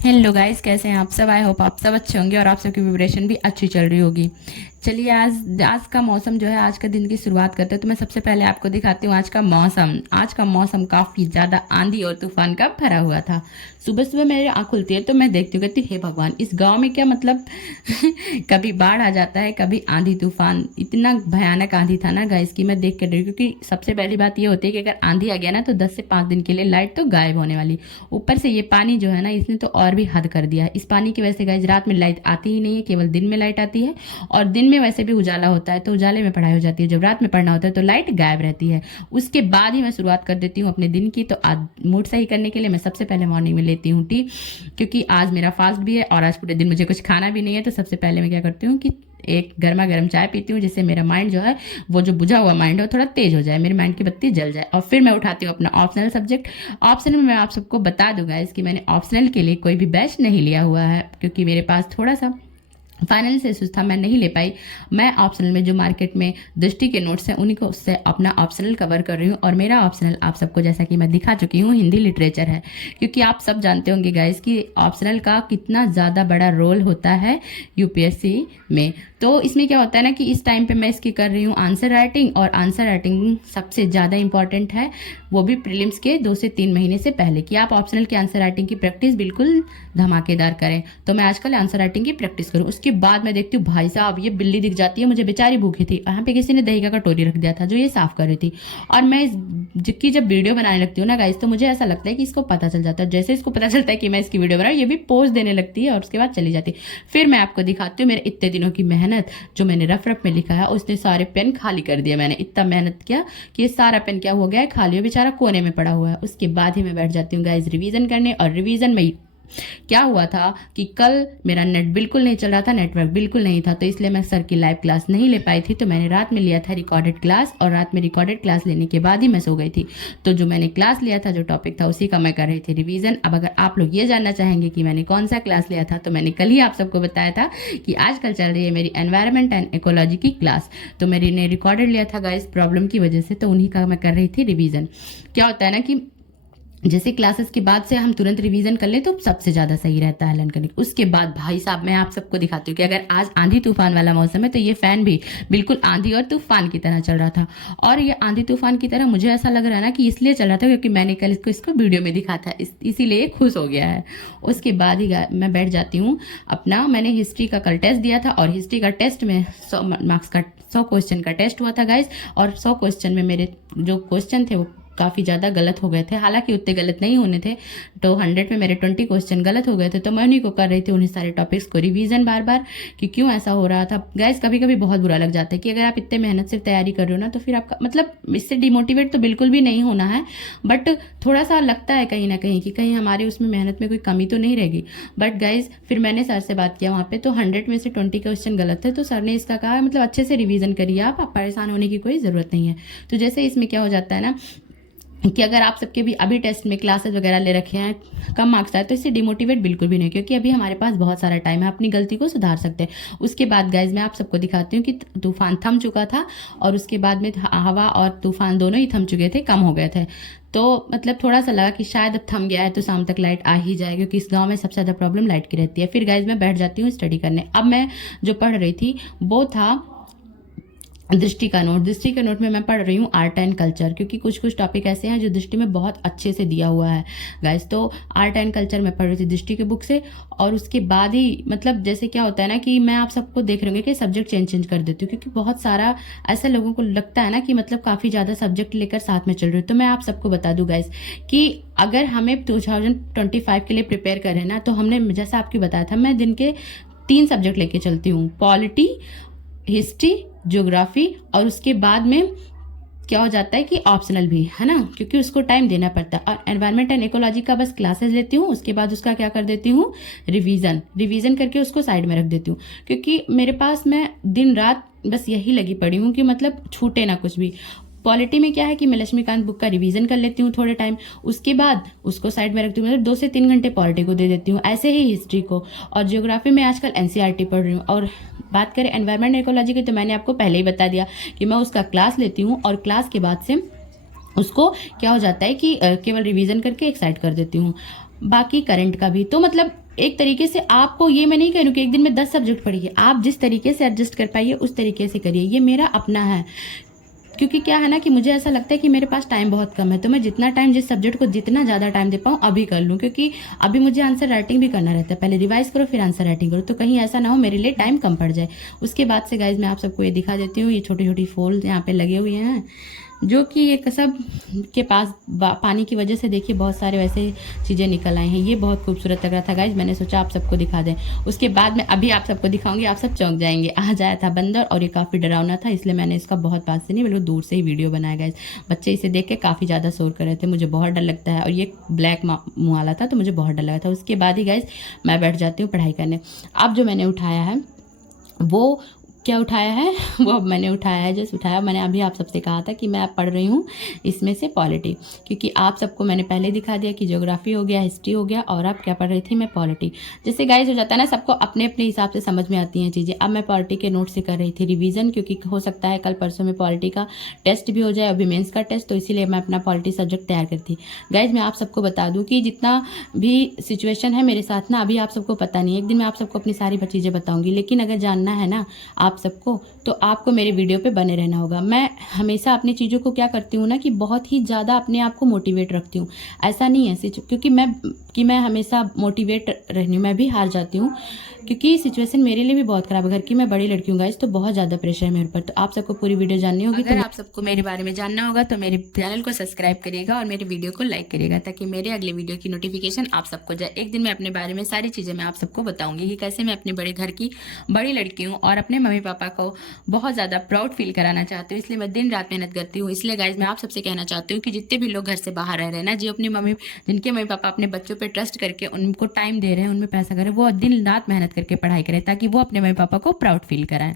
Hello guys, कैसे हैं आप सब। आई होप आप सब अच्छे होंगे और आप सबकी प्रिपरेशन भी अच्छी चल रही होगी। चलिए, आज का मौसम जो है, आज का दिन की शुरुआत करते हैं। तो मैं सबसे पहले आपको दिखाती हूँ आज का मौसम। आज का मौसम काफ़ी ज़्यादा आंधी और तूफान का भरा हुआ था। सुबह सुबह मेरी आँख खुलती है तो मैं देखती हूँ, कहती हूँ हे भगवान, इस गांव में क्या मतलब कभी बाढ़ आ जाता है, कभी आंधी तूफान। इतना भयानक आंधी था ना गाइस की मैं देख कर रही हूँ। क्योंकि सबसे पहली बात ये होती है कि अगर आंधी आ गया ना तो 10 से 5 दिन के लिए लाइट तो गायब होने वाली। ऊपर से ये पानी जो है ना, इसने तो और भी हद कर दिया है। इस पानी की वजह से गाइस रात में लाइट आती ही नहीं है, केवल दिन में लाइट आती है। और दिन में वैसे भी उजाला होता है तो उजाले में पढ़ाई हो जाती है, जब रात में पढ़ना होता है तो लाइट गायब रहती है। उसके बाद ही मैं शुरुआत कर देती हूँ अपने दिन की। तो आज मूड सही करने के लिए मैं सबसे पहले मॉर्निंग में लेती हूँ टी, क्योंकि आज मेरा फास्ट भी है और आज पूरे दिन मुझे कुछ खाना भी नहीं है। तो सबसे पहले मैं क्या करती हूँ कि एक गर्मा गर्म चाय पीती हूँ, जिससे मेरा माइंड जो है, वो जो बुझा हुआ माइंड है, वो थोड़ा तेज हो जाए, मेरे माइंड की बत्ती जल जाए। और फिर मैं उठाती हूँ अपना ऑप्शनल सब्जेक्ट। ऑप्शनल में मैं आप सबको बता दूंगा इसकी मैंने ऑप्शनल के लिए कोई भी बैच नहीं लिया हुआ है, क्योंकि मेरे पास थोड़ा सा फाइनल से इशूज था, मैं नहीं ले पाई। मैं ऑप्शनल में जो मार्केट में दृष्टि के नोट्स हैं उन्हीं को उससे अपना ऑप्शनल कवर कर रही हूँ। और मेरा ऑप्शनल आप सबको, जैसा कि मैं दिखा चुकी हूँ, हिंदी लिटरेचर है। क्योंकि आप सब जानते होंगे गाइस कि ऑप्शनल का कितना ज़्यादा बड़ा रोल होता है यूपीएससी में। तो इसमें क्या होता है ना कि इस टाइम पे मैं इसकी कर रही हूँ आंसर राइटिंग, और आंसर राइटिंग सबसे ज़्यादा इंपॉर्टेंट है, वो भी प्रीलिम्स के 2 से 3 महीने से पहले। कि आप ऑप्शनल की आंसर राइटिंग की प्रैक्टिस बिल्कुल धमाकेदार करें। तो मैं आजकल आंसर राइटिंग की प्रैक्टिस करूँ। उसके बाद मैं देखती हूँ भाई साहब, ये बिल्ली दिख जाती है मुझे, बेचारी भूखी थी, यहाँ पे किसी ने दही का कटोरी रख दिया था जो ये साफ कर रही थी। और मैं जिसकी जब वीडियो बनाने लगती हूँ ना गाइस, तो मुझे ऐसा लगता है कि इसको पता चल जाता है। जैसे इसको पता चलता है कि मैं इसकी वीडियो बना रही हूँ, ये भी पोज देने लगती है और उसके बाद चली जाती है। फिर मैं आपको दिखाती हूँ मेरे इतने दिनों की मेहनत, जो मैंने रफ रफ में लिखा है उसने सारे पेन खाली कर दिया। मैंने इतना मेहनत किया कि ये सारा पेन क्या हो गया है, खाली हो, बेचारा कोने में पड़ा हुआ है। उसके बाद ही मैं बैठ जाती हूँ गाइस रिवीजन करने। और रिवीजन में क्या हुआ था कि कल मेरा नेट बिल्कुल नहीं चल रहा था, नेटवर्क बिल्कुल नहीं था, तो इसलिए मैं सर की लाइव क्लास नहीं ले पाई थी। तो मैंने रात में लिया था रिकॉर्डेड क्लास, और रात में रिकॉर्डेड क्लास लेने के बाद ही मैं सो गई थी। तो जो मैंने क्लास लिया था, जो टॉपिक था, उसी का मैं कर रही थी रिवीजन। अब अगर आप लोग ये जानना चाहेंगे कि मैंने कौन सा क्लास लिया था, तो मैंने कल ही आप सबको बताया था कि आजकल चल रही है मेरी एनवायरमेंट एंड इकोलॉजी की क्लास। तो मैंने रिकॉर्डेड लिया था गाइस प्रॉब्लम की वजह से, तो उन्हीं का मैं कर रही थी रिवीजन। क्या होता है ना कि जैसे क्लासेस के बाद से हम तुरंत रिवीजन कर लें तो सबसे ज़्यादा सही रहता है लर्न करने। उसके बाद भाई साहब मैं आप सबको दिखाती हूँ कि अगर आज आंधी तूफान वाला मौसम है तो ये फ़ैन भी बिल्कुल आंधी और तूफान की तरह चल रहा था। और ये आंधी तूफान की तरह मुझे ऐसा लग रहा है ना कि इसलिए चल रहा था क्योंकि मैंने कल इसको वीडियो में दिखा था, इसीलिए खुश हो गया है। उसके बाद ही मैं बैठ जाती हूँ अपना। मैंने हिस्ट्री का कल टेस्ट दिया था, और हिस्ट्री का टेस्ट में 100 मार्क्स का 100 क्वेश्चन का टेस्ट हुआ था गाइज। और 100 क्वेश्चन में मेरे जो क्वेश्चन थे वो काफ़ी ज़्यादा गलत हो गए थे, हालांकि उतने गलत नहीं होने थे। तो 100 में मेरे 20 क्वेश्चन गलत हो गए थे। तो मैं उन्हीं को कर रही थी, उन्हीं सारे टॉपिक्स को रिवीजन बार बार, कि क्यों ऐसा हो रहा था। गैस कभी कभी बहुत बुरा लग जाता है कि अगर आप इतने मेहनत से तैयारी कर रहे हो ना, तो फिर आपका मतलब इससे डिमोटिवेट तो बिल्कुल भी नहीं होना है, बट थोड़ा सा लगता है कहीं ना कहीं कि कहीं हमारे उसमें मेहनत में कोई कमी तो नहीं रहेगी। बट गाइज फिर मैंने सर से बात किया वहाँ पे, तो 100 में से 20 क्वेश्चन गलत थे। तो सर ने इसका कहा मतलब अच्छे से रिवीजन करिए, आप परेशान होने की कोई ज़रूरत नहीं है। तो जैसे इसमें क्या हो जाता है ना कि अगर आप सबके भी अभी टेस्ट में क्लासेस वगैरह ले रखे हैं, कम मार्क्स आए, तो इससे डिमोटिवेट बिल्कुल भी नहीं, क्योंकि अभी हमारे पास बहुत सारा टाइम है, अपनी गलती को सुधार सकते हैं। उसके बाद गाइज मैं आप सबको दिखाती हूँ कि तूफान थम चुका था, और उसके बाद में हवा और तूफान दोनों ही थम चुके थे, कम हो गए थे। तो मतलब थोड़ा सा लगा कि शायद अब थम गया है तो शाम तक लाइट आ ही जाए, क्योंकि इस गांव में सबसे ज़्यादा प्रॉब्लम लाइट की रहती है। फिर गाइज मैं बैठ जाती हूँ स्टडी करने। अब मैं जो पढ़ रही थी वो था दृष्टि का नोट। दृष्टि के नोट में मैं पढ़ रही हूँ आर्ट एंड कल्चर, क्योंकि कुछ कुछ टॉपिक ऐसे हैं जो दृष्टि में बहुत अच्छे से दिया हुआ है गाइस। तो आर्ट एंड कल्चर मैं पढ़ रही थी दृष्टि के बुक से। और उसके बाद ही मतलब जैसे क्या होता है ना कि मैं आप सबको देख रही हूँ कि सब्जेक्ट चेंज कर देती हूँ, क्योंकि बहुत सारा ऐसे लोगों को लगता है ना कि मतलब काफ़ी ज़्यादा सब्जेक्ट लेकर साथ में चल रही हूँ। तो मैं आप सबको बता दूँ गाइस कि अगर हमें 2025 के लिए प्रिपेयर करें ना, तो हमने जैसा आपको बताया था, मैं दिन के 3 सब्जेक्ट लेके चलती हूँ, पॉलिटी, हिस्ट्री, ज्योग्राफी, और उसके बाद में क्या हो जाता है कि ऑप्शनल भी है ना, क्योंकि उसको टाइम देना पड़ता है। और एनवायरमेंट एंड इकोलॉजी का बस क्लासेस लेती हूँ, उसके बाद उसका क्या कर देती हूँ, रिवीजन करके उसको साइड में रख देती हूँ। क्योंकि मेरे पास मैं दिन रात बस यही लगी पड़ी हूँ कि मतलब छूटे ना कुछ भी। पॉलिटी में क्या है कि मैं लक्ष्मीकांत बुक का रिवीजन कर लेती हूँ थोड़े टाइम, उसके बाद उसको साइड में रखती हूँ, मतलब 2 से 3 घंटे पॉलिटी को दे देती हूँ, ऐसे ही हिस्ट्री को। और ज्योग्राफी में आजकल एनसीईआरटी पढ़ रही हूँ। और बात करें एनवायरमेंट इकोलॉजी की, तो मैंने आपको पहले ही बता दिया कि मैं उसका क्लास लेती हूँ, और क्लास के बाद से उसको क्या हो जाता है कि केवल रिवीजन करके एक साइड कर देती हूँ। बाकी करंट का भी तो मतलब एक तरीके से आपको, ये मैं नहीं कह रही हूँ कि एक दिन में 10 सब्जेक्ट पढ़िए, आप जिस तरीके से एडजस्ट कर पाइए उस तरीके से करिए, ये मेरा अपना है। क्योंकि क्या है ना कि मुझे ऐसा लगता है कि मेरे पास टाइम बहुत कम है, तो मैं जितना टाइम जिस सब्जेक्ट को जितना ज़्यादा टाइम दे पाऊँ अभी कर लूँ, क्योंकि अभी मुझे आंसर राइटिंग भी करना रहता है। पहले रिवाइज करो फिर आंसर राइटिंग करो, तो कहीं ऐसा ना हो मेरे लिए टाइम कम पड़ जाए। उसके बाद से गाइज मैं आप सबको ये दिखा देती हूँ, ये छोटी छोटी फोल्ड यहाँ पे लगे हुए हैं, जो कि एक सब के पास पानी की वजह से देखिए बहुत सारे वैसे चीज़ें निकल आए हैं। ये बहुत खूबसूरत लग रहा था गाइज, मैंने सोचा आप सबको दिखा दें। उसके बाद में अभी आप सबको दिखाऊंगी, आप सब चौंक जाएंगे। आज आया था बंदर और ये काफ़ी डरावना था, इसलिए मैंने इसका बहुत पास से नहीं बिल्कुल दूर से ही वीडियो बनाया गाइज। बच्चे इसे देख के काफ़ी ज़्यादा शोर कर रहे थे, मुझे बहुत डर लगता है, और ये ब्लैक मुँह वाला था तो मुझे बहुत डर लगा था। उसके बाद ही गाइज मैं बैठ जाती हूँ पढ़ाई करने। अब जो मैंने उठाया है वो क्या उठाया है वो अब मैंने उठाया है, जैसे उठाया मैंने अभी आप सबसे कहा था कि मैं अब पढ़ रही हूँ इसमें से पॉलिटी, क्योंकि आप सबको मैंने पहले दिखा दिया कि ज्योग्राफी हो गया, हिस्ट्री हो गया, और अब क्या पढ़ रही थी मैं पॉलिटी। जैसे गाइस हो जाता है ना, सबको अपने अपने हिसाब से समझ में आती हैं चीज़ें। अब मैं पॉलिटी के नोट से कर रही थी रिविज़न, क्योंकि हो सकता है कल परसों में पॉलिटी का टेस्ट भी हो जाए, अभी मेंस का टेस्ट, तो इसीलिए मैं अपना पॉलिटी सब्जेक्ट तैयार करती। गाइज मैं आप सबको बता दूँ कि जितना भी सिचुएशन है मेरे साथ ना, अभी आप सबको पता नहीं है, एक दिन मैं आप सबको अपनी सारी चीज़ें बताऊँगी, लेकिन अगर जानना है ना आप सबको, तो आपको मेरे वीडियो पे बने रहना होगा। मैं हमेशा अपनी चीज़ों को क्या करती हूँ ना कि बहुत ही ज़्यादा अपने आप को मोटिवेट रखती हूँ। ऐसा नहीं है क्योंकि मैं हमेशा मोटिवेट रहनी हूँ, मैं भी हार जाती हूँ, क्योंकि सिचुएशन मेरे लिए भी बहुत ख़राब है। घर की मैं बड़ी लड़की हूँ गाइस, तो बहुत ज़्यादा प्रेशर है मेरे ऊपर। तो आप सबको पूरी वीडियो जाननी होगी, अगर आप सबको मेरे बारे में जानना होगा तो मेरे चैनल को सब्सक्राइब करिएगा और मेरे वीडियो को लाइक करिएगा, ताकि मेरे अगले वीडियो की नोटिफिकेशन आप सबको जाए। एक दिन मैं अपने बारे में सारी चीज़ें मैं आप सबको बताऊंगी कि कैसे मैं अपने बड़े घर की बड़ी लड़की हूँ और अपने मम्मी पापा को बहुत ज़्यादा प्राउड फील कराना चाहती हूँ, इसलिए मैं दिन रात मेहनत करती हूँ। इसलिए गाइज मैं आप सबसे कहना चाहती हूँ कि जितने भी लोग घर से बाहर रह रहे हैं ना, जो अपनी जिनके मम्मी पापा अपने बच्चों पे ट्रस्ट करके उनको टाइम दे रहे हैं, उनमें पैसा करें, वो दिन रात मेहनत करके पढ़ाई करें, ताकि वो अपने मम्मी पापा को प्राउड फील कराएं।